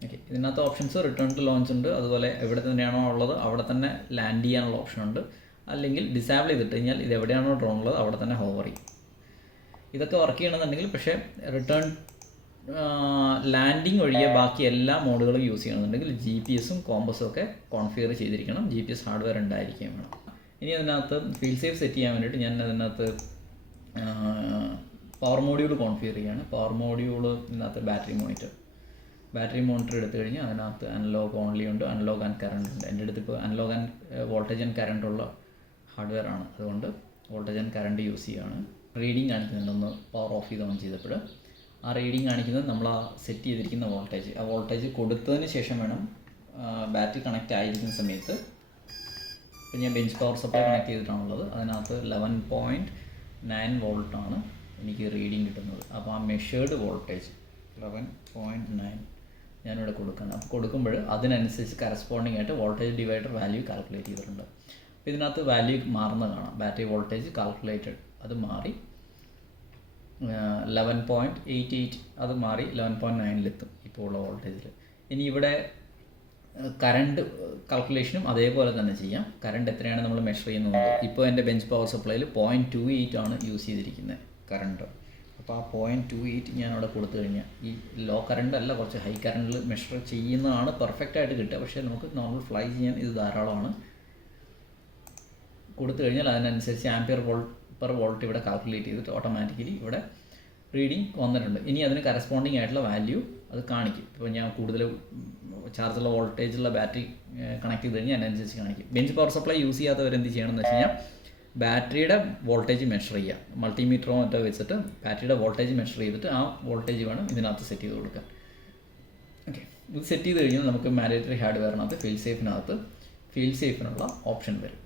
ഓക്കെ, ഇതിനകത്ത് ഓപ്ഷൻസ് റിട്ടേൺ ടു ലോഞ്ച് ഉണ്ട്. അതുപോലെ എവിടെ തന്നെയാണോ ഉള്ളത് അവിടെ തന്നെ ലാൻഡ് ചെയ്യാനുള്ള ഓപ്ഷൻ ഉണ്ട്. അല്ലെങ്കിൽ ഡിസേബിൾ ചെയ്തിട്ട് കഴിഞ്ഞാൽ ഇത് എവിടെയാണോ ഡ്രോൺ ഉള്ളത് അവിടെ തന്നെ ഹോവർ ചെയ്യും. ഇതൊക്കെ വർക്ക് ചെയ്യണമെന്നുണ്ടെങ്കിൽ പക്ഷേ റിട്ടേൺ ലാൻഡിങ് ഒഴികെ ബാക്കി എല്ലാ മോഡുകളും യൂസ് ചെയ്യണമെന്നുണ്ടെങ്കിൽ GPS-ഉം കോമ്പസും ഒക്കെ കോൺഫിഗർ ചെയ്തിരിക്കണം. GPS ഹാർഡ്വെയർ ഉണ്ടായിരിക്കുകയും വേണം. ഇനി അതിനകത്ത് ഫീൽഡ് സേഫ് സെറ്റ് ചെയ്യാൻ വേണ്ടിയിട്ട് ഞാൻ അതിനകത്ത് പവർ മോഡ്യൂൾ കോൺഫിഗർ ചെയ്യുകയാണ്. പവർ മോഡ്യൂൾ ഇതിനകത്ത് ബാറ്ററി മോണിറ്റർ എടുത്തു കഴിഞ്ഞാൽ അതിനകത്ത് അനലോഗ് ഓൺലി ഉണ്ട്, അനലോഗ് ആൻഡ് കറണ്ട് ഉണ്ട്. എൻ്റെ അടുത്ത് ഇപ്പോൾ analogue and voltage and current ഉള്ള ഹാർഡ്വെയർ ആണ്, അതുകൊണ്ട് വോൾട്ടേജ് ആൻഡ് കറണ്ട് യൂസ് ചെയ്യുകയാണ്. റീഡിങ് കാണിക്കുന്നുണ്ട് ഒന്ന് പവർ ഓഫ് ചെയ്ത് ഓൺ ചെയ്തപ്പോൾ. ആ റീഡിങ് കാണിക്കുന്നത് നമ്മൾ ആ സെറ്റ് ചെയ്തിരിക്കുന്ന വോൾട്ടേജ്. ആ വോൾട്ടേജ് കൊടുത്തതിന് ശേഷം വേണം ബാറ്ററി കണക്റ്റ് ആയിരിക്കുന്ന സമയത്ത്. ഇപ്പം ഞാൻ ബെഞ്ച് പവർ സപ്ലൈ കണക്ട് ചെയ്തിട്ടാണുള്ളത്. അതിനകത്ത് 11.9 വോൾട്ടാണ് എനിക്ക് റീഡിങ് കിട്ടുന്നത്. അപ്പോൾ ആ മെഷേർഡ് വോൾട്ടേജ് 11.9 ഞാനിവിടെ കൊടുക്കണം. അപ്പോൾ കൊടുക്കുമ്പോൾ അതിനനുസരിച്ച് കറസ്പോണ്ടിങ് ആയിട്ട് വോൾട്ടേജ് ഡിവൈഡർ വാല്യൂ കാൽക്കുലേറ്റ് ചെയ്തിട്ടുണ്ട്. അപ്പോൾ ഇതിനകത്ത് വാല്യൂ മാറുന്ന കാണാം. ബാറ്ററി വോൾട്ടേജ് കാൽക്കുലേറ്റഡ് അത് മാറി 11.88 അത് മാറി 11.9 ഇപ്പോൾ ഉള്ള വോൾട്ടേജിൽ. ഇനി ഇവിടെ കറണ്ട് കാൽക്കുലേഷനും അതേപോലെ തന്നെ ചെയ്യാം. കറണ്ട് എത്രയാണ് നമ്മൾ മെഷർ ചെയ്യുന്നത്. ഇപ്പോൾ എൻ്റെ ബെഞ്ച് പവർ സപ്ലൈയിൽ 0.28 ആണ് യൂസ് ചെയ്തിരിക്കുന്നത് കറണ്ട്. അപ്പോൾ ആ 0.28 ഞാൻ അവിടെ കൊടുത്തു കഴിഞ്ഞാൽ ഈ ലോ കറണ്ട് അല്ല, കുറച്ച് ഹൈ കറണ്ടിൽ മെഷർ ചെയ്യുന്നതാണ് പെർഫെക്റ്റ് ആയിട്ട് കിട്ടുക. പക്ഷേ നമുക്ക് നോർമൽ ഫ്ലൈ ചെയ്യാൻ ഇത് ധാരാളമാണ്. കൊടുത്തു കഴിഞ്ഞാൽ അതിനനുസരിച്ച് ആംപിയർ പെർ വോൾട്ട് ഇവിടെ കാൽക്കുലേറ്റ് ചെയ്തിട്ട് ഓട്ടോമാറ്റിക്കലി ഇവിടെ റീഡിങ് വന്നിട്ടുണ്ട്. ഇനി അതിന് കറസ്പോണ്ടിങ് ആയിട്ടുള്ള വാല്യൂ അത് കാണിക്കും. ഇപ്പോൾ ഞാൻ കൂടുതൽ ചാർജുള്ള വോൾട്ടേജുള്ള ബാറ്ററി കണക്ട് ചെയ്ത് കഴിഞ്ഞാൽ അതിനനുസരിച്ച് കാണിക്കും. ബെഞ്ച് പവർ സപ്ലൈ യൂസ് ചെയ്യാത്തവർ എന്ത് ചെയ്യണമെന്ന് വെച്ച് കഴിഞ്ഞാൽ ബാറ്ററിയുടെ വോൾട്ടേജ് മെഷർ ചെയ്യുക. മൾട്ടിമീറ്ററോ മറ്റോ വെച്ചിട്ട് ബാറ്ററിയുടെ വോൾട്ടേജ് മെഷർ ചെയ്തിട്ട് ആ വോൾട്ടേജ് വേണം ഇതിനകത്ത് സെറ്റ് ചെയ്ത് കൊടുക്കാൻ. ഓക്കെ, ഇത് സെറ്റ് ചെയ്ത് കഴിഞ്ഞാൽ നമുക്ക് മാൻഡേറ്ററി ഹാർഡ്വെയറിനകത്ത് ഫീൽ സേഫിനുള്ള ഓപ്ഷൻ വരും.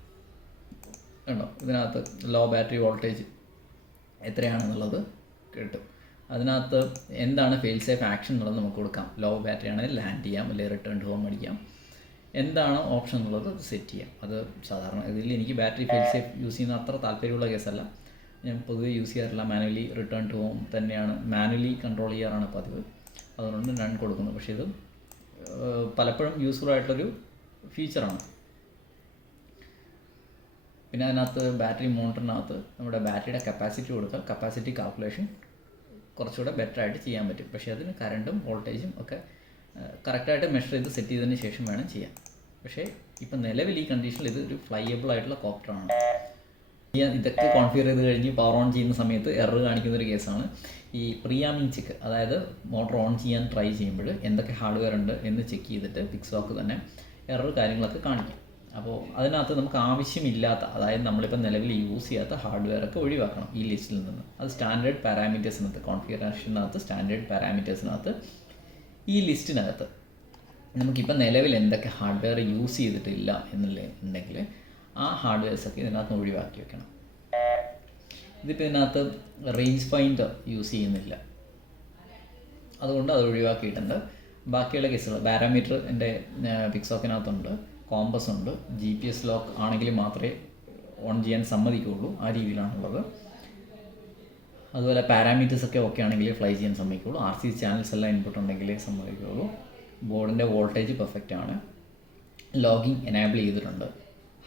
ഉണ്ടോ, ഇതിനകത്ത് ലോ ബാറ്ററി വോൾട്ടേജ് എത്രയാണെന്നുള്ളത് കിട്ടും. അതിനകത്ത് എന്താണ് ഫെയിൽ സേഫ് ആക്ഷൻ എന്നുള്ളത് നമുക്ക് കൊടുക്കാം. ലോ ബാറ്ററി ആണെങ്കിൽ ലാൻഡ് ചെയ്യാം, അല്ലെങ്കിൽ റിട്ടേൺ ടു ഹോം അടിക്കാം. എന്താണ് ഓപ്ഷൻ എന്നുള്ളത് അത് സെറ്റ് ചെയ്യാം. അത് സാധാരണ ഇതിൽ എനിക്ക് ബാറ്ററി ഫെയിൽ സേഫ് യൂസ് ചെയ്യുന്ന അത്ര താല്പര്യമുള്ള കേസല്ല. ഞാൻ പൊതുവെ യൂസ് ചെയ്യാറില്ല. മാനുവലി റിട്ടേൺ ടു ഹോം തന്നെയാണ്, മാനുവലി കൺട്രോൾ ചെയ്യാറാണ് പതിവ്. അതുകൊണ്ട് നൺ കൊടുക്കുന്നു. പക്ഷേ ഇത് പലപ്പോഴും യൂസ്ഫുൾ ആയിട്ടുള്ളൊരു ഫീച്ചറാണ്. പിന്നെ അതിനകത്ത് ബാറ്ററി മോണിറ്ററിനകത്ത് നമ്മുടെ ബാറ്ററിയുടെ കപ്പാസിറ്റി കൊടുത്താൽ കപ്പാസിറ്റി കാൽക്കുലേഷൻ കുറച്ചുകൂടെ ബെറ്റർ ആയിട്ട് ചെയ്യാൻ പറ്റും. പക്ഷേ അതിന് കറണ്ടും വോൾട്ടേജും ഒക്കെ കറക്റ്റായിട്ട് മെഷർ ചെയ്ത് സെറ്റ് ചെയ്തതിന് ശേഷം വേണം ചെയ്യാൻ. പക്ഷേ ഇപ്പം നിലവിൽ ഈ കണ്ടീഷനിൽ ഇത് ഒരു ഫ്ലൈയബിൾ ആയിട്ടുള്ള കോപ്റ്ററാണ്. ഇതൊക്കെ കോൺഫിഗർ ചെയ്ത് കഴിഞ്ഞ് പവർ ഓൺ ചെയ്യുന്ന സമയത്ത് എറർ കാണിക്കുന്നൊരു കേസാണ് ഈ പ്രീആമിംഗ് ചെക്ക്. അതായത് മോട്ടോർ ഓൺ ചെയ്യാൻ ട്രൈ ചെയ്യുമ്പോൾ എന്തൊക്കെ ഹാർഡ്വെയർ ഉണ്ട് എന്ന് ചെക്ക് ചെയ്തിട്ട് പിക്സോക്ക് തന്നെ എറർ കാര്യങ്ങളൊക്കെ കാണിക്കും. അപ്പോൾ അതിനകത്ത് നമുക്ക് ആവശ്യമില്ലാത്ത, അതായത് നമ്മളിപ്പോൾ നിലവിൽ യൂസ് ചെയ്യാത്ത ഹാർഡ്വെയർ ഒക്കെ ഒഴിവാക്കണം ഈ ലിസ്റ്റിൽ നിന്ന്. അത് സ്റ്റാൻഡേർഡ് പാരാമീറ്റേഴ്സിനകത്ത്, കോൺഫിഗറേഷനകത്ത് സ്റ്റാൻഡേർഡ് പാരാമീറ്റേഴ്സിനകത്ത് ഈ ലിസ്റ്റിനകത്ത് നമുക്കിപ്പോൾ നിലവിൽ എന്തൊക്കെ ഹാർഡ്വെയർ യൂസ് ചെയ്തിട്ടില്ല എന്നുണ്ടെങ്കിൽ ആ ഹാർഡ്വെയർസൊക്കെ ഇതിനകത്ത് ഒഴിവാക്കി വെക്കണം. ഇതിപ്പോൾ ഇതിനകത്ത് റേഞ്ച് ഫൈൻഡർ യൂസ് ചെയ്യുന്നില്ല, അതുകൊണ്ട് അത് ഒഴിവാക്കിയിട്ടുണ്ട്. ബാക്കിയുള്ള കേസുകൾ പാരാമീറ്റർ എൻ്റെ പിക്സോക്കിനകത്തുണ്ട്, കോമ്പസ് ഉണ്ട്, GPS ലോക്ക് ആണെങ്കിൽ മാത്രമേ ഓൺ ചെയ്യാൻ സമ്മതിക്കുകയുള്ളൂ, ആ രീതിയിലാണുള്ളത്. അതുപോലെ പാരാമീറ്റേഴ്സ് ഒക്കെ ഓക്കെ ആണെങ്കിൽ ഫ്ലൈ ചെയ്യാൻ സമ്മതിക്കുകയുള്ളൂ. RC ചാനൽസ് എല്ലാം ഇൻപുട്ട് ഉണ്ടെങ്കിലേ സമ്മതിക്കുകയുള്ളൂ. ബോർഡിൻ്റെ വോൾട്ടേജ് പെർഫെക്റ്റ് ആണ്. ലോഗിങ് എനേബിൾ ചെയ്തിട്ടുണ്ട്.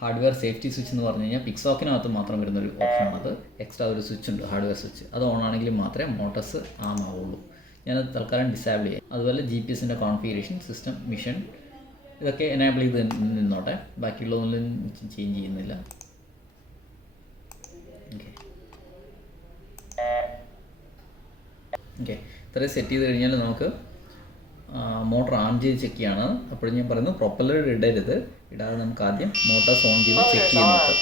ഹാർഡ്വെയർ സേഫ്റ്റി സ്വിച്ച് എന്ന് പറഞ്ഞു കഴിഞ്ഞാൽ പിക്സോക്കിനകത്ത് മാത്രം വരുന്നൊരു ഓപ്ഷനാണത്. എക്സ്ട്രാ ഒരു സ്വിച്ച് ഉണ്ട്, ഹാർഡ്വെയർ സ്വിച്ച്. അത് ഓൺ ആണെങ്കിൽ മാത്രമേ മോട്ടോഴ്സ് ആം ആവുള്ളൂ. ഞാനത് തൽക്കാലം ഡിസേബിൾ ചെയ്യാം. അതുപോലെ GPS-ൻ്റെ കോൺഫിഗറേഷൻ, സിസ്റ്റം, മിഷൻ ഇതൊക്കെ എനേബിൾ ചെയ്ത് നിന്നോട്ടെ. ബാക്കിയുള്ളതൊന്നും ചേഞ്ച് ചെയ്യുന്നില്ല. ഓക്കെ, ഇത്രയും സെറ്റ് ചെയ്ത് കഴിഞ്ഞാൽ നമുക്ക് മോട്ടർ ഓൺ ചെയ്ത് ചെക്ക് ചെയ്യാണ്. അപ്പോഴും ഞാൻ പറയുന്നത് പ്രൊപ്പല്ലർ ഇടാതെ നമുക്ക് ആദ്യം മോട്ടോർസ് ഓൺ ചെയ്ത് ചെക്ക് ചെയ്ത് നോക്കാം.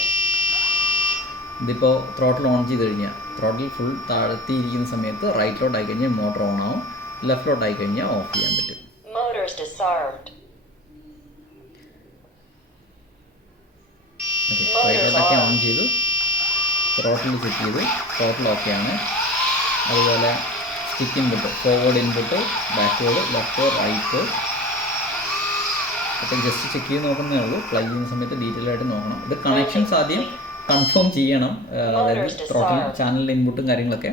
ഇതിപ്പോൾ ത്രോട്ടിൽ ഓൺ ചെയ്ത് കഴിഞ്ഞാൽ ത്രോട്ടിൽ ഫുൾ താഴ്ത്തിയിരിക്കുന്ന സമയത്ത് റൈറ്റിലോട്ട് ആയി കഴിഞ്ഞാൽ മോട്ടർ ഓൺ ആവും, ലെഫ്റ്റിലോട്ട് ആയി കഴിഞ്ഞാൽ ഓഫ് ചെയ്യാൻ പറ്റും. ഓക്കെ, റൈറ്റിലോട്ടൊക്കെ ഓൺ ചെയ്തു, ത്രോട്ടിൽ ചെക്ക് ചെയ്തു, ത്രോട്ടിൽ ഓക്കെയാണ്. അതുപോലെ stick input, forward input, backward, left, right ഒക്കെ ജസ്റ്റ് ചെക്ക് ചെയ്ത് നോക്കുന്നേ ഉള്ളൂ. ഫ്ലൈ ചെയ്യുന്ന സമയത്ത് ഡീറ്റെയിൽ ആയിട്ട് നോക്കണം. ഇത് കണക്ഷൻസ് ആദ്യം കൺഫേം ചെയ്യണം. അതായത് ത്രോട്ടിൽ ചാനലിൻ്റെ ഇൻപുട്ടും കാര്യങ്ങളൊക്കെ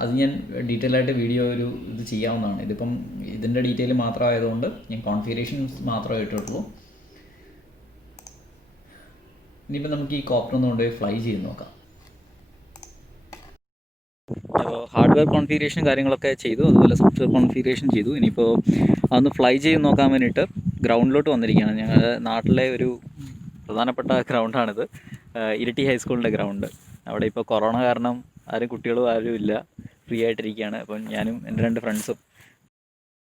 അത് ഞാൻ ഡീറ്റെയിൽ ആയിട്ട് വീഡിയോ ഒരു ഇത് ചെയ്യാവുന്നതാണ്. ഇതിപ്പം ഇതിൻ്റെ ഡീറ്റെയിൽ മാത്രമായതുകൊണ്ട് ഞാൻ കോൺഫിഗറേഷൻസ് മാത്രമേ ഇട്ടിട്ടുള്ളൂ. ഇനിയിപ്പോൾ നമുക്ക് ഈ കോപ്റ്റർ ഒന്ന് കൊണ്ടുപോയി ഫ്ലൈ ചെയ്ത് നോക്കാം. അപ്പോൾ ഹാർഡ്വെയർ കോൺഫിഗറേഷൻ കാര്യങ്ങളൊക്കെ ചെയ്തു, അതുപോലെ സോഫ്റ്റ്വെയർ കോൺഫിഗറേഷൻ ചെയ്തു. ഇനിയിപ്പോൾ അതൊന്ന് ഫ്ലൈ ചെയ്ത് നോക്കാൻ വേണ്ടിയിട്ട് ഗ്രൗണ്ടിലോട്ട് വന്നിരിക്കുകയാണ്. ഞങ്ങളുടെ നാട്ടിലെ ഒരു പ്രധാനപ്പെട്ട ഗ്രൗണ്ടാണിത്, ഇരിട്ടി ഹൈസ്കൂളിൻ്റെ ഗ്രൗണ്ട്. അവിടെ ഇപ്പോൾ കൊറോണ കാരണം കുട്ടികളും ആരും ഇല്ല, ഫ്രീ ആയിട്ടിരിക്കുകയാണ്. അപ്പം ഞാനും എൻ്റെ 2 ഫ്രണ്ട്സും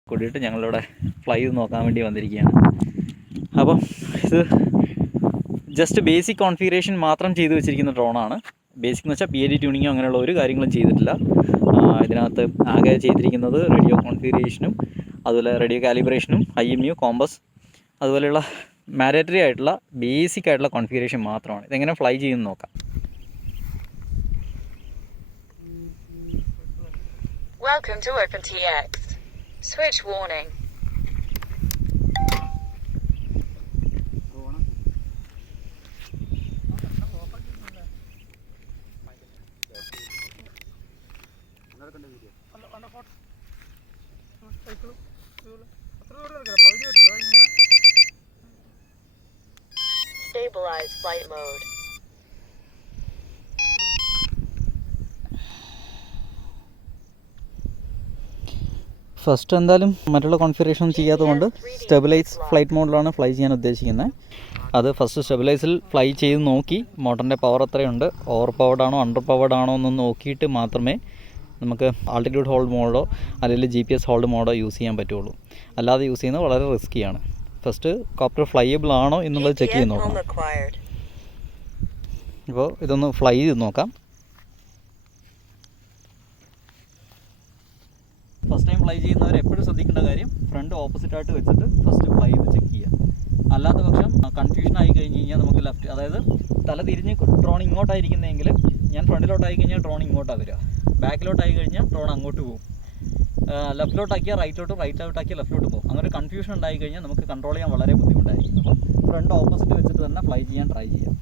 കൂടിയിട്ട് ഞങ്ങളിവിടെ ഫ്ലൈ ചെയ്ത് നോക്കാൻ വേണ്ടി വന്നിരിക്കുകയാണ്. അപ്പം ഇത് ജസ്റ്റ് ബേസിക് കോൺഫിഗറേഷൻ മാത്രം ചെയ്ത് വെച്ചിരിക്കുന്ന ഡ്രോണാണ്. ബേസിക് എന്ന് വെച്ചാൽ PID ട്യൂണിങ്ങോ അങ്ങനെയുള്ള ഒരു കാര്യങ്ങളും ചെയ്തിട്ടില്ല. ഇതിനകത്ത് ആകെ ചെയ്തിരിക്കുന്നത് റേഡിയോ കോൺഫിഗറേഷനും അതുപോലെ റേഡിയോ കാലിബ്രേഷനും IMU കോമ്പസ് അതുപോലെയുള്ള മാൻഡേറ്ററി ആയിട്ടുള്ള ബേസിക് ആയിട്ടുള്ള കോൺഫിഗറേഷൻ മാത്രമാണ്. ഇതെങ്ങനെ ഫ്ലൈ ചെയ്യുമെന്ന് നോക്കാം. Welcome to OpenTX. Switch warning. Stabilize flight mode. First എന്തായാലും മറ്റുള്ള കോൺഫിഗറേഷൻ ചെയ്യാത്തതുകൊണ്ട് സ്റ്റെബിലൈസ് ഫ്ലൈറ്റ് മോഡിലാണ് ഫ്ലൈ ചെയ്യാൻ ഉദ്ദേശിക്കുന്നത്. അത് ഫസ്റ്റ് സ്റ്റെബിലൈസിൽ ഫ്ലൈ ചെയ്ത് നോക്കി മോട്ടറിൻ്റെ പവർ എത്രയുണ്ട്, ഓവർ പവർഡ് ആണോ അണ്ടർ പവർഡ് ആണോ എന്ന് നോക്കിയിട്ട് മാത്രമേ നമുക്ക് ആൾട്ടിറ്റ്യൂഡ് ഹോൾഡ് മോഡോ അല്ലെങ്കിൽ GPS ഹോൾഡ് മോഡോ യൂസ് ചെയ്യാൻ പറ്റുള്ളൂ. അല്ലാതെ യൂസ് ചെയ്യുന്നത് വളരെ റിസ്ക്കിയാണ്. ഫസ്റ്റ് കോപ്റ്റർ ഫ്ലൈയബിൾ ആണോ എന്നുള്ളത് ചെക്ക് ചെയ്ത് നോക്കാം. ഇപ്പോൾ ഇതൊന്ന് ഫ്ലൈ ചെയ്ത് നോക്കാം. ഫസ്റ്റ് ടൈം ഫ്ലൈ ചെയ്യുന്നവർ എപ്പോഴും ശ്രദ്ധിക്കേണ്ട കാര്യം ഫ്രണ്ട് ഓപ്പോസിറ്റായിട്ട് വെച്ചിട്ട് ഫസ്റ്റ് ഫ്ലൈ ചെയ്ത് ചെക്ക് ചെയ്യുക. അല്ലാത്ത പക്ഷം കൺഫ്യൂഷൻ ആയി കഴിഞ്ഞ് കഴിഞ്ഞാൽ നമുക്ക് ലെഫ്റ്റ്, അതായത് തല തിരിഞ്ഞ് ഡ്രോൺ ഇങ്ങോട്ടായിരിക്കുന്നതെങ്കിൽ ഞാൻ ഫ്രണ്ടിലോട്ടായി കഴിഞ്ഞാൽ ഡ്രോൺ ഇങ്ങോട്ടാണ് വരിക, ബാക്കിലോട്ടായി കഴിഞ്ഞാൽ ഡ്രോൺ അങ്ങോട്ട് പോകും, ലെഫ്റ്റിലോട്ടാക്കിയാൽ റൈറ്റിലോട്ടാക്കിയാൽ ലെഫ്റ്റിലോട്ട് പോകും. അങ്ങനെ ഒരു കൺഫ്യൂഷൻ ഉണ്ടായി കഴിഞ്ഞാൽ നമുക്ക് കൺട്രോൾ ചെയ്യാൻ വളരെ ബുദ്ധിമുട്ടായിരിക്കും. അപ്പോൾ ഫ്രണ്ട് ഓപ്പോസിറ്റ് വെച്ചിട്ട് തന്നെ ഫ്ലൈ ചെയ്യാൻ ട്രൈ ചെയ്യാം.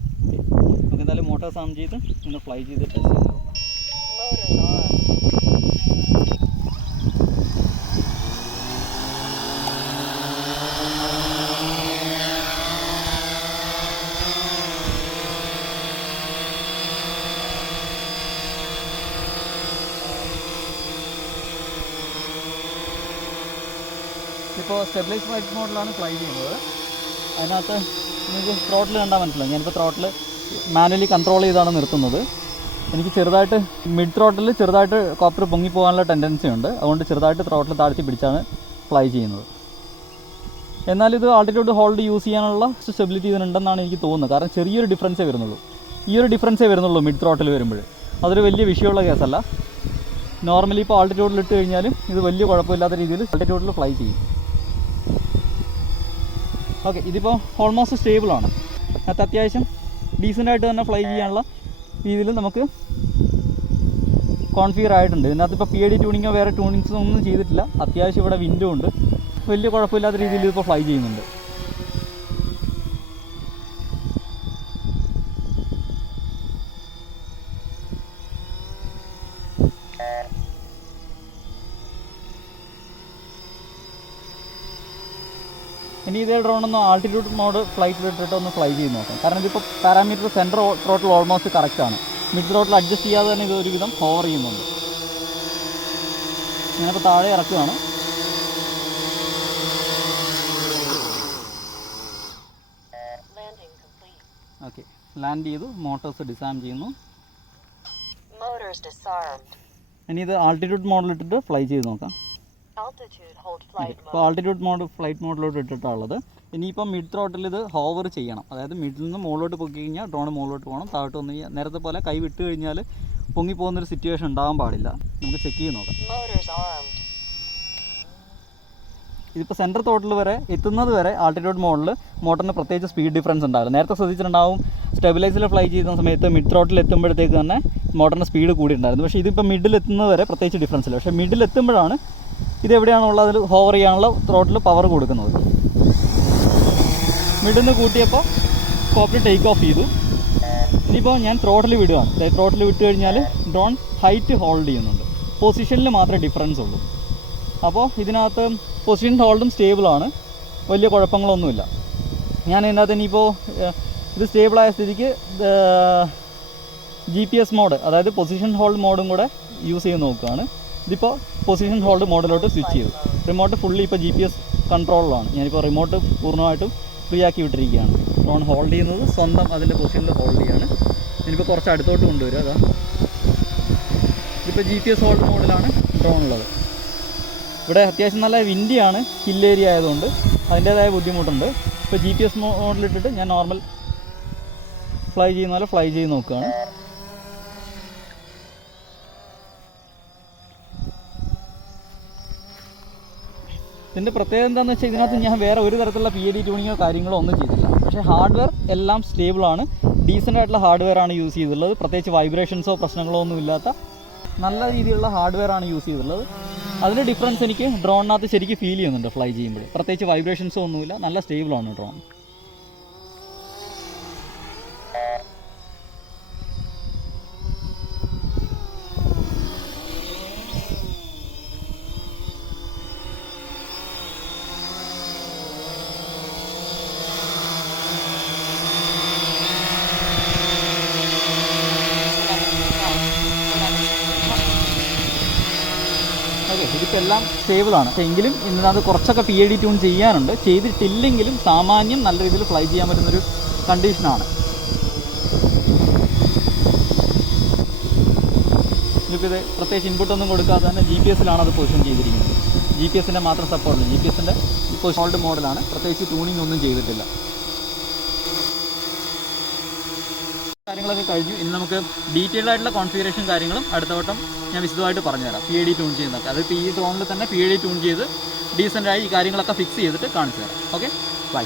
നമുക്ക് എന്തായാലും മോട്ടോർ ഓൺ ചെയ്ത് ഒന്ന് ഫ്ലൈ ചെയ്ത് ടെസ്റ്റ് ചെയ്ത് നോക്കാം. ഇപ്പോൾ സ്റ്റെബിലൈസ് ഫ്ലൈറ്റ് മോഡിലാണ് ഫ്ലൈ ചെയ്യുന്നത്. അതിനകത്ത് നിങ്ങൾക്ക് ത്രോട്ടിൽ കണ്ടാൽ മനസ്സിലാവും. ഞാനിപ്പോൾ ത്രോട്ടിൽ മാനുവലി കൺട്രോൾ ചെയ്താണ് നിർത്തുന്നത്. എനിക്ക് ചെറുതായിട്ട് മിഡ് ത്രോട്ടിൽ ചെറുതായിട്ട് കോപ്റ്റർ പൊങ്ങിപ്പോകാനുള്ള ടെൻഡൻസി ഉണ്ട്. അതുകൊണ്ട് ചെറുതായിട്ട് ത്രോട്ടിൽ താഴ്ത്തി പിടിച്ചാണ് ഫ്ലൈ ചെയ്യുന്നത്. എന്നാലും ഇത് ആൾട്ടിറ്റ്യൂഡ് ഹോൾഡ് യൂസ് ചെയ്യാനുള്ള സ്റ്റെബിലിറ്റി ഇതിനുണ്ടെന്നാണ് എനിക്ക് തോന്നുന്നത്. കാരണം ചെറിയൊരു ഡിഫറൻസേ വരുന്നുള്ളൂ, ഈ ഒരു ഡിഫറൻസേ വരുന്നുള്ളൂ മിഡ് ത്രോട്ടിൽ വരുമ്പോൾ. അതൊരു വലിയ വിഷയമുള്ള കേസല്ല. നോർമലി ഇപ്പോൾ ആൾട്ടിറ്റ്യൂഡിൽ ഇട്ട് കഴിഞ്ഞാലും ഇത് വലിയ കുഴപ്പമില്ലാത്ത രീതിയിൽ ആൾട്ടിറ്റ്യൂഡിൽ ഫ്ലൈ ചെയ്യും. ഓക്കെ, ഇതിപ്പോൾ ഓൾമോസ്റ്റ് സ്റ്റേബിളാണ്. അത് അത്യാവശ്യം ഡീസൻ്റായിട്ട് തന്നെ ഫ്ലൈ ചെയ്യാനുള്ള രീതിയിൽ നമുക്ക് കോൺഫിഗർ ആയിട്ടുണ്ട്. ഇതിനകത്ത് ഇപ്പോൾ PID ട്യൂണിങ്ങോ വേറെ ട്യൂണിങ്സോ ഒന്നും ചെയ്തിട്ടില്ല. അത്യാവശ്യം ഇവിടെ വിൻഡോ ഉണ്ട്, വലിയ കുഴപ്പമില്ലാത്ത രീതിയിൽ ഇപ്പോൾ ഫ്ലൈ ചെയ്യുന്നുണ്ട്. ഇനി ഇതേ ഡ്രോണൊന്ന് ആൾട്ടിറ്റ്യൂഡ് മോഡ് ഫ്ലൈറ്റിലിട്ടിട്ട് ഒന്ന് ഫ്ലൈ ചെയ്ത് നോക്കാം. കാരണം ഇതിപ്പോൾ പാരാമീറ്റർ സെൻറ്റർ ത്രോട്ടിൽ ഓൾമോസ്റ്റ് കറക്റ്റാണ്. മിഡ് ത്രോട്ടിൽ അഡ്ജസ്റ്റ് ചെയ്യാതെ തന്നെ ഇത് ഒരുവിധം ഹോവർ ചെയ്യുന്നുണ്ട്. ഞാനിപ്പോൾ താഴെ ഇറക്കുകയാണ്. ഓക്കെ, ലാൻഡ് ചെയ്തു. മോട്ടോഴ്സ് ഡിസാം ചെയ്യുന്നു. ഇനി ഇത് ആൾട്ടിറ്റ്യൂഡ് മോഡിലിട്ടിട്ട് ഫ്ലൈ ചെയ്ത് നോക്കാം. ഇപ്പോൾ ആൾട്ടിറ്റ്യൂഡ് മോഡ് ഫ്ലൈറ്റ് മോഡിലോട്ട് ഇട്ടിട്ടുള്ളത്. ഇനിയിപ്പം മിഡ് ത്രോട്ടിൽ ഇത് ഹോവർ ചെയ്യണം. അതായത് മിഡിൽ നിന്ന് മുകളിലോട്ട് പൊക്കി കഴിഞ്ഞാൽ ഡ്രോൺ മുകളിലോട്ട് പോകണം. താഴോട്ട് വന്ന് നേരത്തെ പോലെ കൈ വിട്ട് കഴിഞ്ഞാൽ പൊങ്ങിപ്പോകുന്നൊരു സിറ്റുവേഷൻ ഉണ്ടാകാൻ പാടില്ല. നമുക്ക് ചെക്ക് ചെയ്ത് നോക്കാം. ഇതിപ്പോൾ സെൻറ്റർ ത്രോട്ടിൽ വരെ എത്തുന്നത് വരെ ആൾട്ടിറ്റ്യൂഡ് മോഡിൽ മോട്ടറിന് പ്രത്യേകിച്ച് സ്പീഡ് ഡിഫറൻസ് ഉണ്ടാവില്ല. നേരത്തെ ശ്രദ്ധിച്ചിട്ടുണ്ടാവും, സ്റ്റെബിലൈസിൽ ഫ്ലൈ ചെയ്യുന്ന സമയത്ത് മിഡ് ത്രോട്ടിൽ എത്തുമ്പോഴത്തേക്ക് തന്നെ മോട്ടറിന് സ്പീഡ് കൂടിയിട്ടുണ്ടായിരുന്നു. പക്ഷേ ഇതിപ്പോൾ മിഡിൽ എത്തുന്നത് വരെ പ്രത്യേകിച്ച് ഡിഫറൻസ് ഇല്ല. പക്ഷേ മിഡിൽ എത്തുമ്പോഴാണ് ഇതെവിടെയാണുള്ളത് അതിൽ ഹോവർ ചെയ്യാനുള്ള ത്രോട്ടിൽ പവർ കൊടുക്കുന്നത്. മിഡിൽ നിന്ന് കൂട്ടിയപ്പോൾ കോപ്റ്റർ ടേക്ക് ഓഫ് ചെയ്തു. ഇനിയിപ്പോൾ ഞാൻ ത്രോട്ടിൽ വിടുകയാണ്. ത്രോട്ടിൽ വിട്ട് കഴിഞ്ഞാൽ ഡ്രോൺ ഹൈറ്റ് ഹോൾഡ് ചെയ്യുന്നുണ്ട്. പൊസിഷനിൽ മാത്രമേ ഡിഫറൻസ് ഉള്ളൂ. അപ്പോൾ ഇതിനകത്ത് പൊസിഷൻ ഹോൾഡും സ്റ്റേബിളാണ്, വലിയ കുഴപ്പങ്ങളൊന്നുമില്ല. ഞാൻ ഇതിനകത്ത് ഇനിയിപ്പോൾ ഇത് സ്റ്റേബിളായ സ്ഥിതിക്ക് GPS മോഡ്, അതായത് പൊസിഷൻ ഹോൾഡ് മോഡും കൂടെ യൂസ് ചെയ്ത് നോക്കുകയാണ്. ഇതിപ്പോൾ പൊസിഷൻ ഹോൾഡ് മോഡിലോട്ട് സ്വിച്ച് ചെയ്തു. റിമോട്ട് ഫുള്ളി ഇപ്പോൾ GPS കൺട്രോളിലാണ്. ഞാനിപ്പോൾ റിമോട്ട് പൂർണ്ണമായിട്ടും ഫ്രീ ആക്കി വിട്ടിരിക്കുകയാണ്. ഡ്രോൺ ഹോൾഡ് ചെയ്യുന്നത് സ്വന്തം അതിൻ്റെ പൊസിഷനിൽ ഹോൾഡ് ചെയ്യാണ്. ഇനിയിപ്പോൾ കുറച്ച് അടുത്തോട്ട് കൊണ്ടുവരിക. അതാ ഇതിപ്പോൾ GPS ഹോൾഡ് മോഡിലാണ് ഡ്രോൺ ഉള്ളത്. ഇവിടെ അത്യാവശ്യം നല്ല വിൻഡിയാണ്, ഹിൽ ഏരിയ ആയതുകൊണ്ട് അതിൻ്റേതായ ബുദ്ധിമുട്ടുണ്ട്. ഇപ്പോൾ GPS മോഡിലിട്ടിട്ട് ഞാൻ നോർമൽ ഫ്ലൈ ചെയ്യുന്ന പോലെ ഫ്ലൈ ചെയ്ത് നോക്കുകയാണ്. ഇതിൻ്റെ പ്രത്യേകത എന്താണെന്ന് വെച്ചാൽ ഇതിനകത്ത് ഞാൻ വേറെ ഒരു തരത്തിലുള്ള PID ട്യൂണിങ്ങോ കാര്യങ്ങളോ ഒന്നും ചെയ്തില്ല. പക്ഷേ ഹാർഡ്വെയർ എല്ലാം സ്റ്റേബിളാണ്, ഡീസൻ്റ് ആയിട്ടുള്ള ഹാർഡ്വെയർ ആണ് യൂസ് ചെയ്തിട്ടുള്ളത്. പ്രത്യേകിച്ച് വൈബ്രേഷൻസോ പ്രശ്നങ്ങളോ ഒന്നും ഇല്ലാത്ത നല്ല രീതിയിലുള്ള ഹാർഡ്വെയർ ആണ് യൂസ് ചെയ്തിട്ടുള്ളത്. അതിൻ്റെ ഡിഫറൻസ് എനിക്ക് ഡ്രോണിനകത്ത് ശരിക്കും ഫീൽ ചെയ്യുന്നുണ്ട് ഫ്ലൈ ചെയ്യുമ്പോൾ. പ്രത്യേകിച്ച് വൈബ്രേഷൻസോ ഒന്നുമില്ല, നല്ല സ്റ്റേബിളാണ് ഡ്രോൺ. ഓക്കെ, ഇതിപ്പോൾ എല്ലാം സ്റ്റേബിളാണ്. എങ്കിലും ഇതിനകത്ത് കുറച്ചൊക്കെ PID ട്യൂൺ ചെയ്യാനുണ്ട്. ചെയ്തിട്ടില്ലെങ്കിലും സാമാന്യം നല്ല രീതിയിൽ ഫ്ലൈ ചെയ്യാൻ പറ്റുന്നൊരു കണ്ടീഷനാണ്. ഇതിപ്പോൾ ഇത് പ്രത്യേകിച്ച് ഇൻപുട്ടൊന്നും കൊടുക്കാതെ തന്നെ GPS-ലാണ് അത് പൊസിഷൻ ചെയ്തിരിക്കുന്നത്. GPS-ൻ്റെ മാത്രം സപ്പോർട്ടുണ്ട്. GPS-ൻ്റെ ഇപ്പോൾ ഹോൾഡ് മോഡലാണ്, പ്രത്യേകിച്ച് ട്യൂണിംഗ് ഒന്നും ചെയ്തിട്ടില്ല. കാര്യങ്ങളൊക്കെ കഴിഞ്ഞു. ഇനി നമുക്ക് ഡീറ്റെയിൽഡ് ആയിട്ടുള്ള കോൺഫിഗറേഷൻ കാര്യങ്ങളും അടുത്ത വട്ടം ഞാൻ വിശദമായിട്ട് പറഞ്ഞുതരാം. PID ട്യൂൺ ചെയ്യുന്നതൊക്കെ അതിപ്പോൾ ഈ ഡ്രോണിൽ തന്നെ PID ട്യൂൺ ചെയ്ത് ഡീസൻ്റായി ഈ കാര്യങ്ങളൊക്കെ ഫിക്സ് ചെയ്തിട്ട് കാണിച്ചു തരാം. Okay, by.